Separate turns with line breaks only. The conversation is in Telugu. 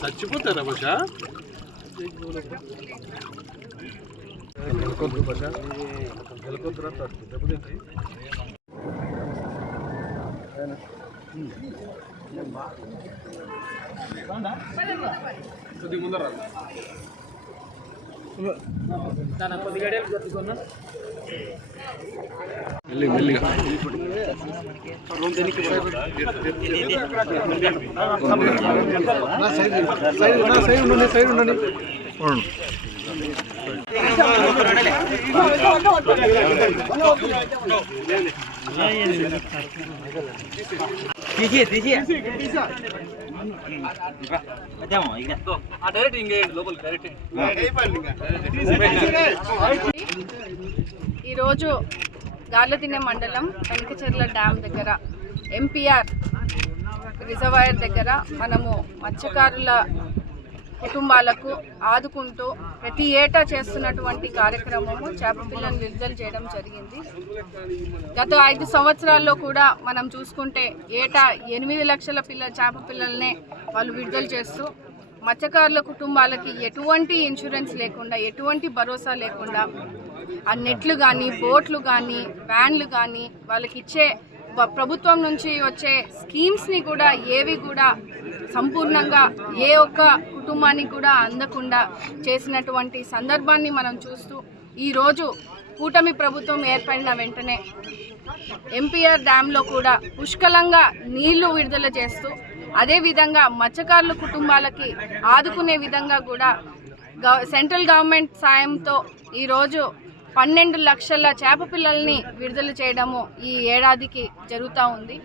చచ్చిపోతారా బహుశా కొద్దిగా ముందర మెల్లిగా మెల్లిగా
సైడ్ సైడ్ ఉండండి
తీసి తీసి
ఈరోజు గార్లతిన్నె మండలం వెనకచెర్ల డ్యామ్ దగ్గర ఎంపీఆర్ రిజర్వాయర్ దగ్గర మనము మత్స్యకారుల కుటుంబాలకు ఆదుకుంటూ ప్రతి ఏటా చేస్తున్నటువంటి కార్యక్రమము చేప పిల్లలను విడుదల చేయడం జరిగింది. గత ఐదు సంవత్సరాల్లో కూడా మనం చూసుకుంటే ఏటా ఎనిమిది లక్షల పిల్ల చేప పిల్లల్నే వాళ్ళు విడుదల చేస్తూ మత్స్యకారుల కుటుంబాలకి ఎటువంటి ఇన్సూరెన్స్ లేకుండా ఎటువంటి భరోసా లేకుండా ఆ నెట్లు కానీ బోట్లు కానీ వ్యాన్లు కానీ వాళ్ళకి ఇచ్చే ప్రభుత్వం నుంచి వచ్చే స్కీమ్స్ని కూడా ఏవి కూడా సంపూర్ణంగా ఏ ఒక్క కుటుంబానికి కూడా అందకుండా చేసినటువంటి సందర్భాన్ని మనం చూస్తూ ఈరోజు కూటమి ప్రభుత్వం ఏర్పడిన వెంటనే ఎంపీఆర్ డ్యాంలో కూడా పుష్కలంగా నీళ్ళు విడుదల చేస్తూ అదేవిధంగా మత్స్యకారుల కుటుంబాలకి ఆదుకునే విధంగా కూడా గవ సెంట్రల్ గవర్నమెంట్ సాయంతో ఈరోజు పన్నెండు లక్షల చేప పిల్లల్ని విడుదల చేయడము ఈ ఏడాదికి జరుగుతూ ఉంది.